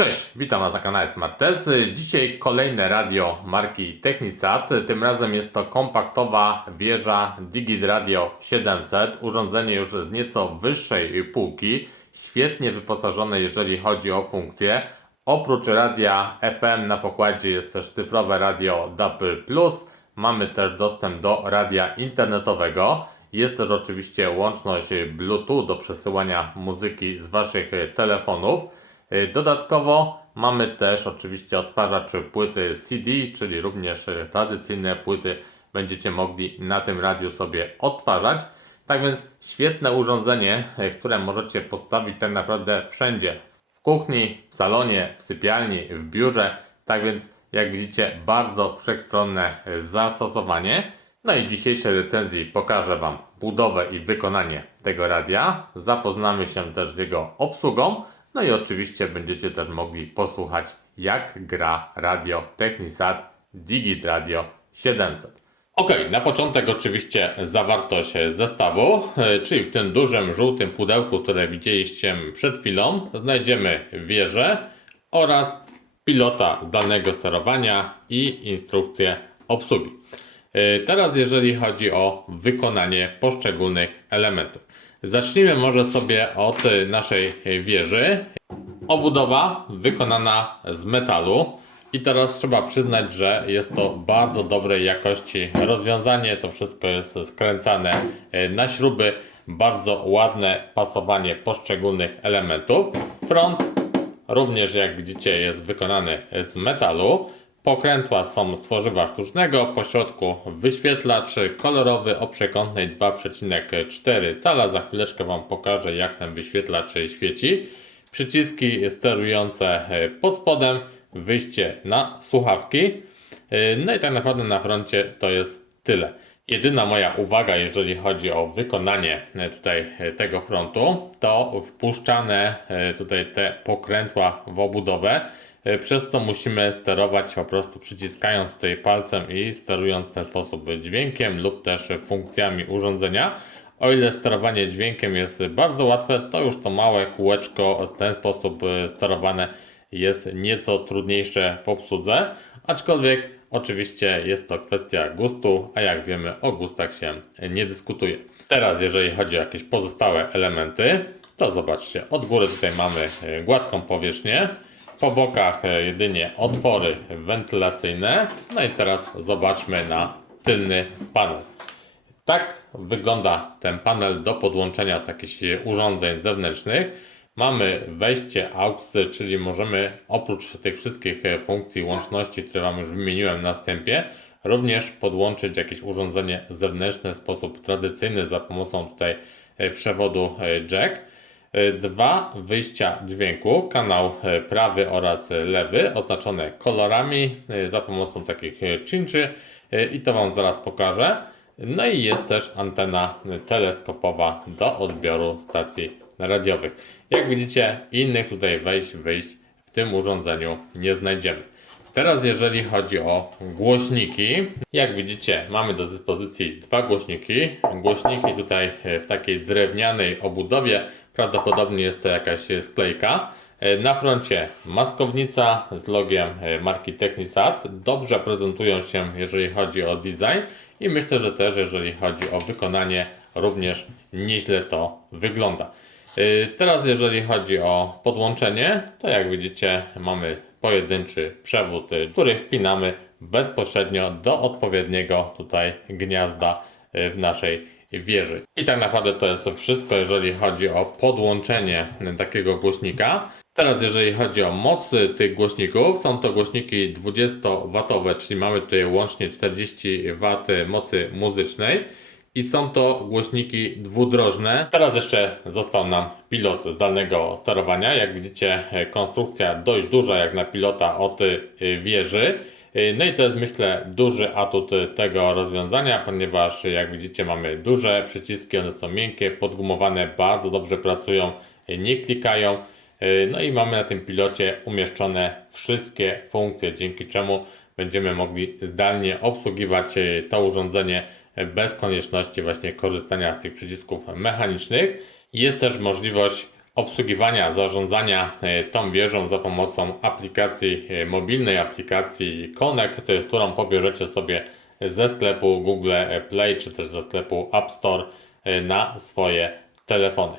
Cześć, witam Was na kanale Smartes. Dzisiaj kolejne radio marki Technisat. Tym razem jest to kompaktowa wieża Digit Radio 700. Urządzenie już z nieco wyższej półki. Świetnie wyposażone jeżeli chodzi o funkcje. Oprócz radia FM na pokładzie jest też cyfrowe radio DAB+. Mamy też dostęp do radia internetowego. Jest też oczywiście łączność Bluetooth do przesyłania muzyki z Waszych telefonów. Y, Dodatkowo mamy też oczywiście odtwarzacz płyty CD, czyli również y, tradycyjne płyty będziecie mogli na tym radiu sobie odtwarzać. Tak więc świetne urządzenie, y, które możecie postawić tak naprawdę wszędzie. W kuchni, w salonie, w sypialni, w biurze. Tak więc jak widzicie bardzo wszechstronne zastosowanie. No i w dzisiejszej recenzji pokażę Wam budowę i wykonanie tego radia. Zapoznamy się też z jego obsługą. No i oczywiście będziecie też mogli posłuchać jak gra radio Technisat Digit Radio 700. Ok, na początek oczywiście zawartość zestawu, czyli w tym dużym żółtym pudełku, które widzieliście przed chwilą, znajdziemy wieżę oraz pilota zdalnego sterowania i instrukcję obsługi. E, Teraz jeżeli chodzi o wykonanie poszczególnych elementów. Zacznijmy może sobie od naszej wieży. Obudowa wykonana z metalu. I teraz trzeba przyznać, że jest to bardzo dobrej jakości rozwiązanie. To wszystko jest skręcane e, na śruby. Bardzo ładne pasowanie poszczególnych elementów. Front również jak widzicie jest wykonany z metalu. Pokrętła są z tworzywa sztucznego, po środku wyświetlacz kolorowy o przekątnej 2,4 cala. Za chwileczkę Wam pokażę jak ten wyświetlacz świeci. Przyciski sterujące e, pod spodem, wyjście na słuchawki. E, No i tak naprawdę na froncie to jest tyle. Jedyna moja uwaga, jeżeli chodzi o wykonanie e, tutaj tego frontu, to wpuszczane tutaj te pokrętła w obudowę, przez co musimy sterować po prostu przyciskając tutaj palcem i sterując w ten sposób dźwiękiem lub też funkcjami urządzenia. O ile sterowanie dźwiękiem jest bardzo łatwe, to już to małe kółeczko w ten sposób e, sterowane jest nieco trudniejsze w obsłudze, aczkolwiek oczywiście jest to kwestia gustu, a jak wiemy o gustach się nie dyskutuje. Teraz jeżeli chodzi o jakieś pozostałe elementy, to zobaczcie, od góry tutaj mamy e, gładką powierzchnię, po bokach e, jedynie otwory wentylacyjne, no i teraz zobaczmy na tylny panel. Tak wygląda ten panel do podłączenia takich urządzeń zewnętrznych. Mamy wejście AUX, czyli możemy oprócz tych wszystkich e, funkcji łączności, które Wam już wymieniłem na wstępie, również podłączyć jakieś urządzenie zewnętrzne w sposób tradycyjny za pomocą tutaj e, przewodu e, jack. E, Dwa wyjścia dźwięku, kanał e, prawy oraz lewy, oznaczone kolorami e, za pomocą takich czynczy i to Wam zaraz pokażę. No i jest też antena teleskopowa do odbioru stacji radiowych. Jak widzicie, innych tutaj wejść, wyjść w tym urządzeniu nie znajdziemy. Teraz jeżeli chodzi o głośniki, jak widzicie mamy do dyspozycji dwa głośniki. Głośniki tutaj w takiej drewnianej obudowie, prawdopodobnie jest to jakaś sklejka. E, Na froncie maskownica z logiem e, marki Technisat. Dobrze prezentują się jeżeli chodzi o design i myślę, że też jeżeli chodzi o wykonanie również nieźle to wygląda. Teraz jeżeli chodzi o podłączenie, to jak widzicie mamy pojedynczy przewód, który wpinamy bezpośrednio do odpowiedniego tutaj gniazda w naszej wieży. I tak naprawdę to jest wszystko, jeżeli chodzi o podłączenie takiego głośnika. Teraz jeżeli chodzi o moc y, tych głośników, są to głośniki 20W, czyli mamy tutaj łącznie 40W mocy muzycznej i są to głośniki dwudrożne. Teraz jeszcze został nam pilot zdalnego sterowania. Jak widzicie, konstrukcja dość duża jak na pilota od wieży. Y, No i to jest myślę duży atut tego rozwiązania, ponieważ jak widzicie mamy duże przyciski, one są miękkie, podgumowane, bardzo dobrze pracują, y, nie klikają. Y, No i mamy na tym pilocie umieszczone wszystkie funkcje, dzięki czemu będziemy mogli zdalnie obsługiwać to urządzenie bez konieczności właśnie korzystania z tych przycisków mechanicznych. Jest też możliwość obsługiwania, zarządzania e, tą wieżą za pomocą aplikacji e, mobilnej, aplikacji Connect, którą pobierzecie sobie ze sklepu Google Play czy też ze sklepu App Store e, na swoje telefony.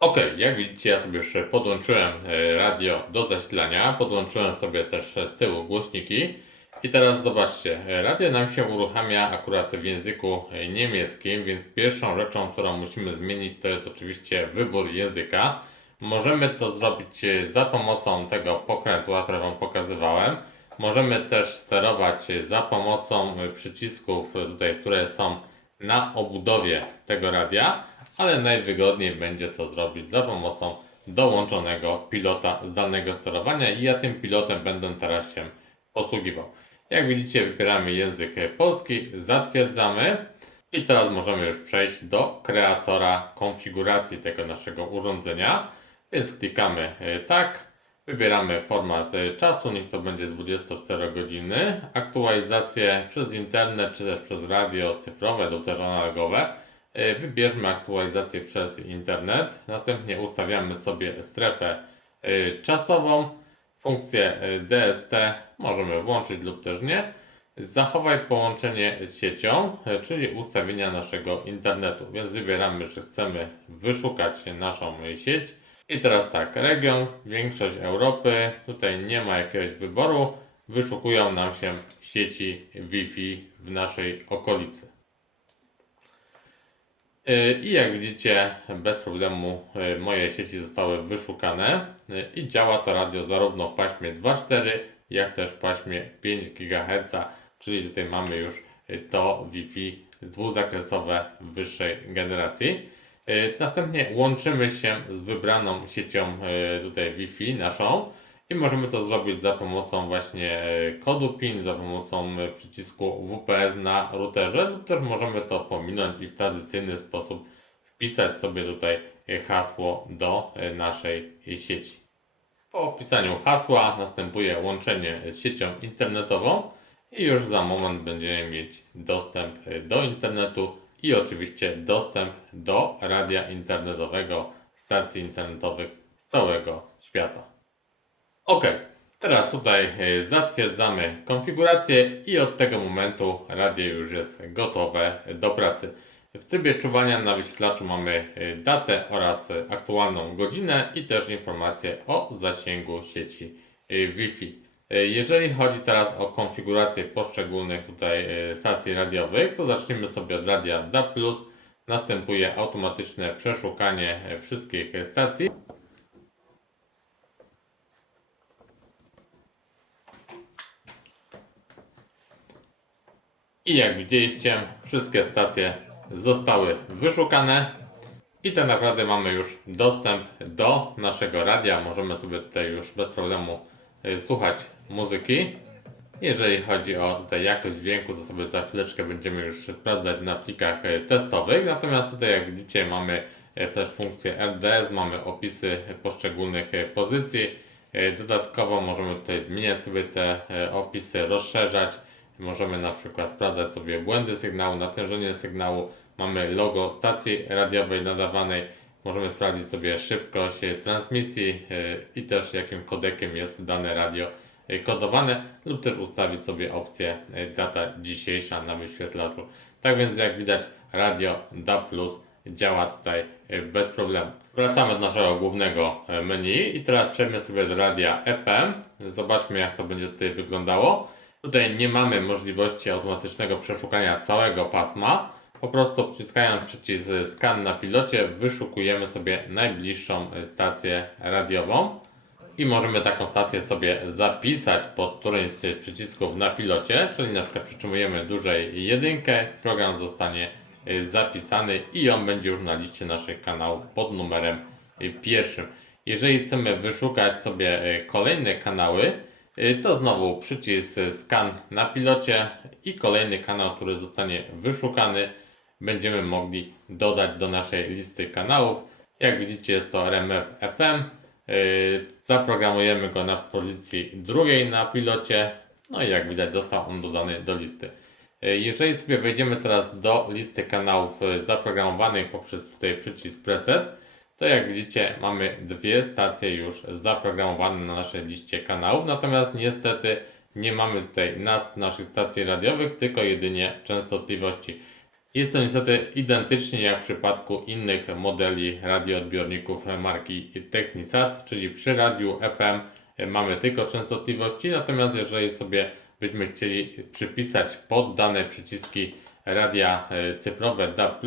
Ok, jak widzicie, ja sobie już podłączyłem radio do zasilania, podłączyłem sobie też z tyłu głośniki i teraz zobaczcie, radio nam się uruchamia akurat w języku e, niemieckim, więc pierwszą rzeczą, którą musimy zmienić to jest oczywiście wybór języka. Możemy to zrobić e, za pomocą tego pokrętła, które Wam pokazywałem. Możemy też sterować e, za pomocą przycisków tutaj, które są na obudowie tego radia, ale najwygodniej będzie to zrobić za pomocą dołączonego pilota zdalnego sterowania i ja tym pilotem będę teraz się posługiwał. Jak widzicie wybieramy język polski, zatwierdzamy i teraz możemy już przejść do kreatora konfiguracji tego naszego urządzenia, więc klikamy e, tak, Wybieramy format e, czasu, niech to będzie 24 godziny. Aktualizacje przez internet, czy też przez radio cyfrowe lub też analogowe. E, Wybierzmy aktualizację przez internet. Następnie ustawiamy sobie strefę czasową. Funkcję e, DST możemy włączyć lub też nie. Zachowaj połączenie z siecią, e, czyli ustawienia naszego internetu. Więc wybieramy, że chcemy wyszukać naszą sieć. I teraz tak, region, większość Europy, tutaj nie ma jakiegoś wyboru, wyszukują nam się sieci Wi-Fi w naszej okolicy. Yy, I jak widzicie, bez problemu yy, moje sieci zostały wyszukane yy, i działa to radio zarówno w paśmie 2.4, jak też w paśmie 5 GHz, czyli tutaj mamy już to Wi-Fi dwuzakresowe wyższej generacji. Następnie łączymy się z wybraną siecią tutaj Wi-Fi naszą i możemy to zrobić za pomocą właśnie yy, kodu PIN, za pomocą yy, przycisku WPS na routerze lub też możemy to pominąć i w tradycyjny sposób wpisać sobie tutaj yy, hasło do naszej sieci. Po wpisaniu hasła następuje łączenie z siecią internetową i już za moment będziemy mieć dostęp do internetu i oczywiście dostęp do radia internetowego stacji internetowych z całego świata. Ok, teraz tutaj y, zatwierdzamy konfigurację i od tego momentu radio już jest gotowe do pracy. W trybie czuwania na wyświetlaczu mamy y, datę oraz y, aktualną godzinę i też informacje o zasięgu sieci Wi-Fi. Jeżeli chodzi teraz o konfigurację poszczególnych tutaj stacji radiowych, to zaczniemy sobie od radia DAB+. Następuje automatyczne przeszukanie wszystkich stacji. I jak widzieliście, wszystkie stacje zostały wyszukane. I tak naprawdę mamy już dostęp do naszego radia. Możemy sobie tutaj już bez problemu y, słuchać muzyki. Jeżeli chodzi o tutaj jakość dźwięku, to sobie za chwileczkę będziemy już sprawdzać na plikach y, testowych. Natomiast tutaj jak widzicie mamy y, też funkcję RDS, mamy opisy poszczególnych pozycji. Dodatkowo możemy tutaj zmieniać sobie te opisy, rozszerzać. Możemy na przykład sprawdzać sobie błędy sygnału, natężenie sygnału. Mamy logo stacji radiowej nadawanej. Możemy sprawdzić sobie szybkość e, transmisji e, i też jakim kodekiem jest dane radio e, kodowane lub też ustawić sobie opcję data dzisiejsza na wyświetlaczu. Tak więc jak widać radio DAB+ działa tutaj bez problemu. Wracamy do naszego głównego menu i teraz przejdziemy sobie do radia FM. Zobaczmy jak to będzie tutaj wyglądało. Tutaj nie mamy możliwości automatycznego przeszukania całego pasma. Po prostu przyciskając przycisk scan na pilocie wyszukujemy sobie najbliższą stację radiową i możemy taką stację sobie zapisać pod którymś z przycisków na pilocie, czyli na przykład przytrzymujemy dłużej jedynkę, program zostanie y, zapisany i on będzie już na liście naszych kanałów pod numerem y, pierwszym. Jeżeli chcemy wyszukać sobie y, kolejne kanały, to znowu przycisk y, scan na pilocie i kolejny kanał, który zostanie wyszukany, będziemy mogli dodać do naszej listy kanałów. Jak widzicie jest to RMF FM. Yy, Zaprogramujemy go na pozycji drugiej na pilocie. No i jak widać został on dodany do listy. Jeżeli sobie wejdziemy teraz do listy kanałów zaprogramowanych poprzez tutaj przycisk preset, to jak widzicie mamy dwie stacje już zaprogramowane na naszej liście kanałów, natomiast niestety nie mamy tutaj nazw naszych stacji radiowych, tylko jedynie częstotliwości. Jest to niestety identycznie jak w przypadku innych modeli radioodbiorników marki Technisat, czyli przy radiu FM mamy tylko częstotliwości, natomiast jeżeli sobie byśmy chcieli przypisać pod dane przyciski radia e, cyfrowe DAB+,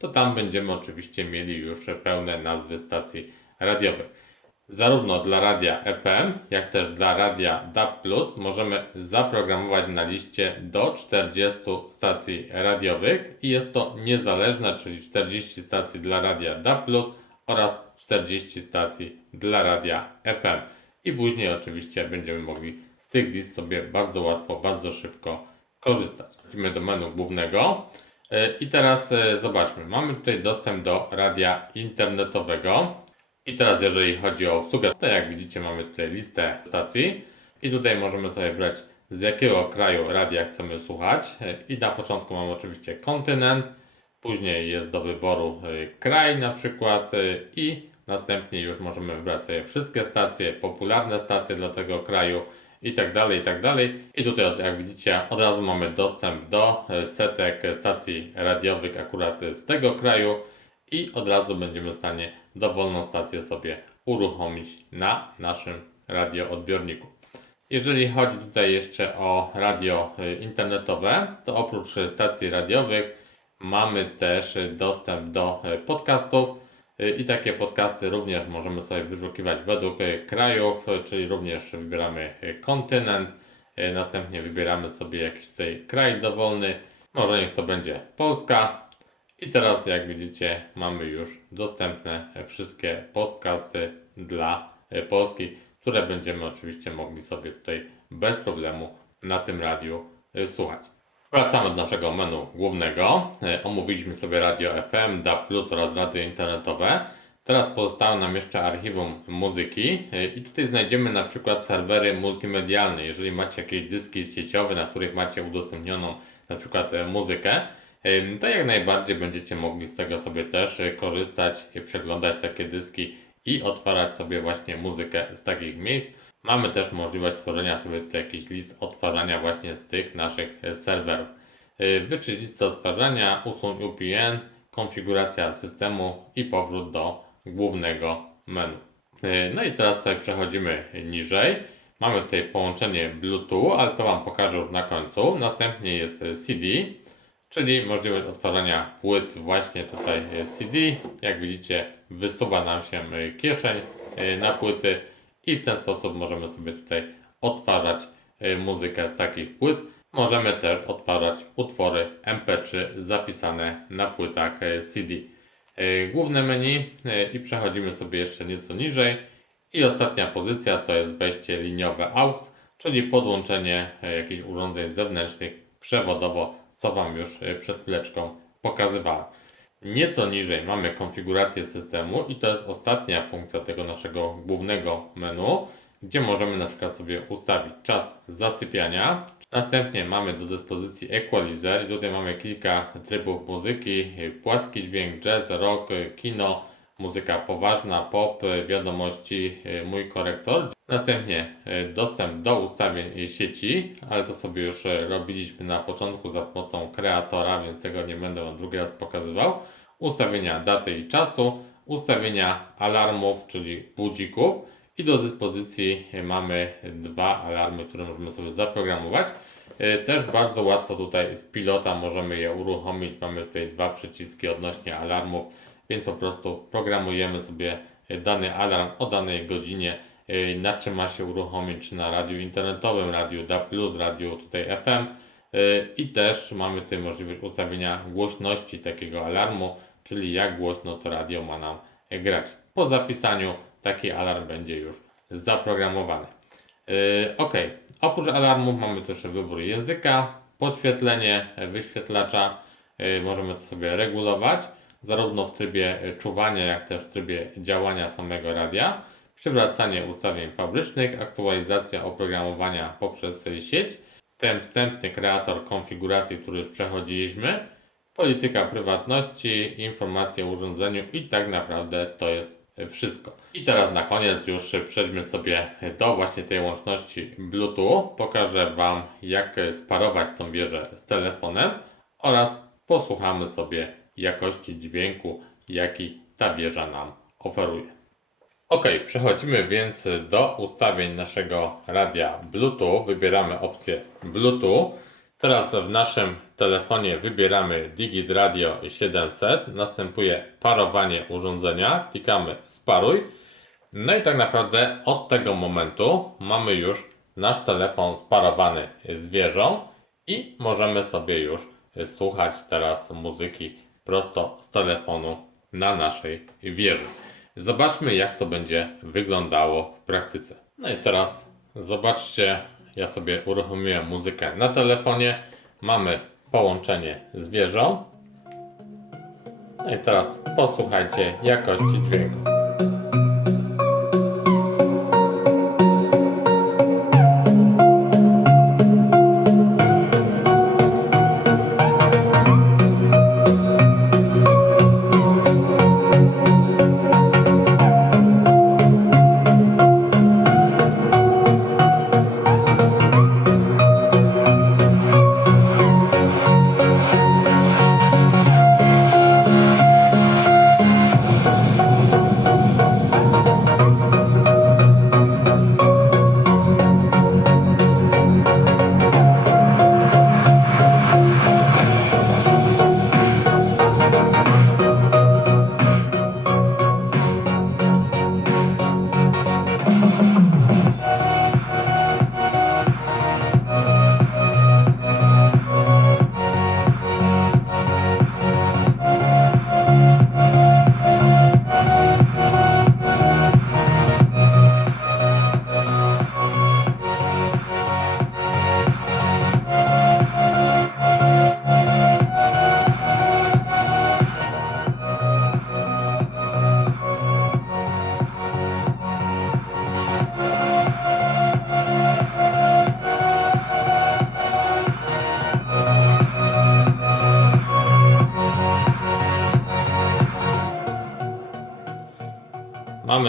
to tam będziemy oczywiście mieli już pełne nazwy stacji radiowych. Zarówno dla radia FM, jak też dla radia DAB+, możemy zaprogramować na liście do 40 stacji radiowych i jest to niezależne, czyli 40 stacji dla radia DAB+, oraz 40 stacji dla radia FM. I później oczywiście będziemy mogli z tych list sobie bardzo łatwo, bardzo szybko korzystać. Przechodzimy do menu głównego. E, I teraz e, zobaczmy, mamy tutaj dostęp do radia internetowego. I teraz jeżeli chodzi o obsługę, to jak widzicie mamy tutaj listę stacji i tutaj możemy sobie brać z jakiego kraju radia chcemy słuchać. E, I na początku mamy oczywiście kontynent, później jest do wyboru kraj na przykład i następnie już możemy wybrać sobie wszystkie stacje, popularne stacje dla tego kraju i tak dalej, i tak dalej. I tutaj, jak widzicie, od razu mamy dostęp do e, setek stacji radiowych akurat z tego kraju i od razu będziemy w stanie dowolną stację sobie uruchomić na naszym radioodbiorniku. Jeżeli chodzi tutaj jeszcze o radio e, internetowe, to oprócz stacji radiowych mamy też dostęp do e, podcastów i takie podcasty również możemy sobie wyszukiwać według e, krajów, e, czyli również wybieramy e, kontynent, następnie wybieramy sobie jakiś tutaj kraj dowolny, może niech to będzie Polska. I teraz jak widzicie mamy już dostępne wszystkie podcasty dla Polski, które będziemy oczywiście mogli sobie tutaj bez problemu na tym radiu słuchać. Wracamy do naszego menu głównego. E, omówiliśmy sobie radio FM, DAB+, oraz radio internetowe. Teraz pozostało nam jeszcze archiwum muzyki e, i tutaj znajdziemy na przykład serwery multimedialne. Jeżeli macie jakieś dyski sieciowe, na których macie udostępnioną na przykład e, muzykę, to jak najbardziej będziecie mogli z tego sobie też korzystać przeglądać takie dyski i otwierać sobie właśnie muzykę z takich miejsc. Mamy też możliwość tworzenia sobie tutaj jakiś list odtwarzania właśnie z tych naszych serwerów. E, wyczyść listę odtwarzania, usuń UPN, konfiguracja systemu i powrót do głównego menu. E, no i teraz tutaj przechodzimy niżej. Mamy tutaj połączenie Bluetooth, ale to Wam pokażę już na końcu. Następnie jest CD, czyli możliwość odtwarzania płyt właśnie tutaj CD. Jak widzicie wysuwa nam się kieszeń na płyty i w ten sposób możemy sobie tutaj odtwarzać y, muzykę z takich płyt. Możemy też odtwarzać utwory MP3 zapisane na płytach y, CD. Y, główne menu i przechodzimy sobie jeszcze nieco niżej. I ostatnia pozycja to jest wejście liniowe AUX, czyli podłączenie jakichś urządzeń zewnętrznych przewodowo, co Wam już przed chwileczką pokazywałem. Nieco niżej mamy konfigurację systemu i to jest ostatnia funkcja tego naszego głównego menu, gdzie możemy na przykład sobie ustawić czas zasypiania. Następnie mamy do dyspozycji equalizer i tutaj mamy kilka trybów muzyki, płaski dźwięk, jazz, rock, kino, muzyka poważna, pop, wiadomości, mój korektor. Następnie dostęp do ustawień sieci, ale to sobie już robiliśmy na początku za pomocą kreatora, więc tego nie będę drugi raz pokazywał. Ustawienia daty i czasu, ustawienia alarmów, czyli budzików i do dyspozycji mamy dwa alarmy, które możemy sobie zaprogramować. Też bardzo łatwo tutaj z pilota możemy je uruchomić. Mamy tutaj dwa przyciski odnośnie alarmów więc po prostu programujemy sobie dany alarm o danej godzinie, y, na czym ma się uruchomić, czy na radiu internetowym, radiu DAB+, radiu tutaj FM y, i też mamy tutaj możliwość ustawienia głośności takiego alarmu, czyli jak głośno to radio ma nam grać. Po zapisaniu taki alarm będzie już zaprogramowany. Y, ok, oprócz alarmów mamy też wybór języka, podświetlenie wyświetlacza, możemy to sobie regulować zarówno w trybie czuwania, jak też w trybie działania samego radia, przywracanie ustawień fabrycznych, aktualizacja oprogramowania poprzez sieć, ten wstępny kreator konfiguracji, który już przechodziliśmy, polityka prywatności, informacje o urządzeniu i tak naprawdę to jest wszystko. I teraz na koniec już przejdźmy sobie do właśnie tej łączności Bluetooth. Pokażę Wam jak sparować tą wieżę z telefonem oraz posłuchamy sobie jakości dźwięku, jaki ta wieża nam oferuje. Ok, przechodzimy więc do ustawień naszego radia Bluetooth. Wybieramy opcję Bluetooth. Teraz w naszym telefonie wybieramy Digit Radio 700. Następuje parowanie urządzenia. Klikamy sparuj. No i tak naprawdę od tego momentu mamy już nasz telefon sparowany z wieżą i możemy sobie już słuchać teraz muzyki prosto z telefonu na naszej wieży. Zobaczmy, jak to będzie wyglądało w praktyce. No i teraz zobaczcie, ja sobie uruchomiłem muzykę na telefonie. Mamy połączenie z wieżą. No i teraz posłuchajcie jakości dźwięku.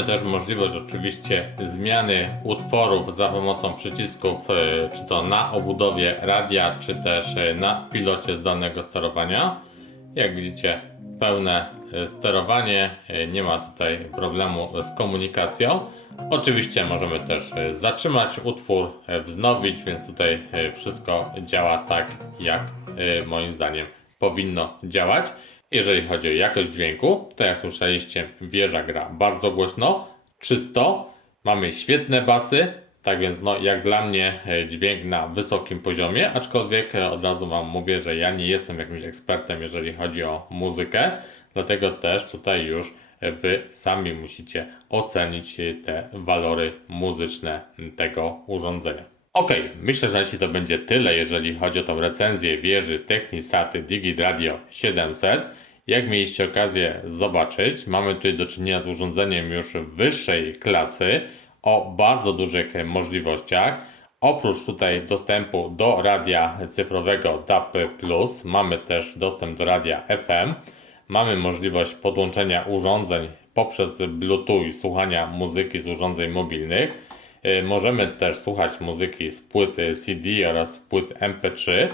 Mamy też możliwość oczywiście zmiany utworów za pomocą przycisków, e, czy to na obudowie radia, czy też e, na pilocie zdalnego sterowania. Jak widzicie, pełne e, sterowanie, nie ma tutaj problemu z komunikacją. Oczywiście możemy też zatrzymać utwór, wznowić, więc tutaj wszystko działa tak, jak moim zdaniem powinno działać. Jeżeli chodzi o jakość dźwięku, to jak słyszeliście, wieża gra bardzo głośno, czysto, mamy świetne basy, tak więc no, jak dla mnie e, dźwięk na wysokim poziomie, aczkolwiek e, od razu Wam mówię, że ja nie jestem jakimś ekspertem, jeżeli chodzi o muzykę, dlatego też tutaj już e, Wy sami musicie ocenić te walory muzyczne tego urządzenia. Ok, myślę, że dzisiaj to będzie tyle, jeżeli chodzi o tą recenzję wieży Technisaty Digit Radio 700. Jak mieliście okazję zobaczyć, mamy tutaj do czynienia z urządzeniem już wyższej klasy o bardzo dużych możliwościach. Oprócz tutaj dostępu do radia cyfrowego DAB+, mamy też dostęp do radia FM. Mamy możliwość podłączenia urządzeń poprzez Bluetooth słuchania muzyki z urządzeń mobilnych. Y, Możemy też słuchać muzyki z płyt y, CD oraz z płyt MP3.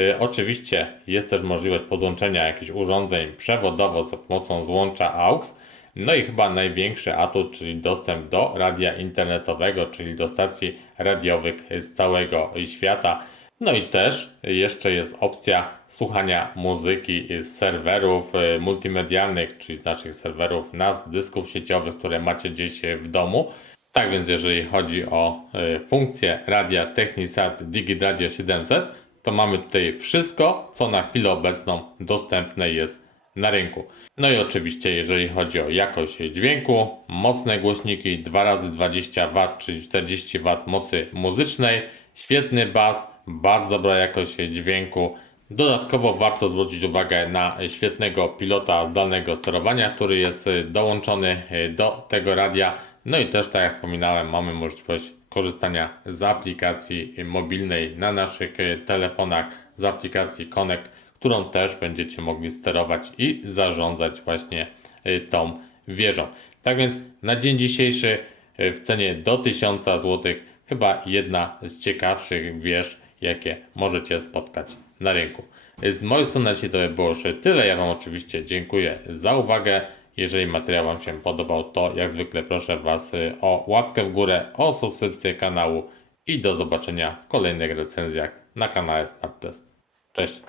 Y, Oczywiście jest też możliwość podłączenia jakichś urządzeń przewodowo za pomocą złącza AUX. No i chyba największy atut, czyli dostęp do radia internetowego, czyli do stacji radiowych z całego świata. No i też jeszcze jest opcja słuchania muzyki z serwerów e, multimedialnych, czyli z naszych serwerów NAS, dysków sieciowych, które macie gdzieś w domu. Tak więc jeżeli chodzi o funkcję radia Technisat Digit Radio 700, to mamy tutaj wszystko, co na chwilę obecną dostępne jest na rynku. No i oczywiście jeżeli chodzi o jakość dźwięku, mocne głośniki 2x20W, czyli 40W mocy muzycznej, świetny bas, bardzo dobra jakość dźwięku. Dodatkowo warto zwrócić uwagę na świetnego pilota zdalnego sterowania, który jest dołączony do tego radia. No i też, tak jak wspominałem, mamy możliwość korzystania z aplikacji mobilnej na naszych telefonach, z aplikacji Connect, którą też będziecie mogli sterować i zarządzać właśnie y, tą wieżą. Tak więc na dzień dzisiejszy y, w cenie do 1000 zł chyba jedna z ciekawszych wież, jakie możecie spotkać na rynku. Z mojej strony to by było już tyle. Ja Wam oczywiście dziękuję za uwagę. Jeżeli materiał Wam się podobał, to jak zwykle proszę Was y, o łapkę w górę, o subskrypcję kanału i do zobaczenia w kolejnych recenzjach na kanale Smart Test. Cześć!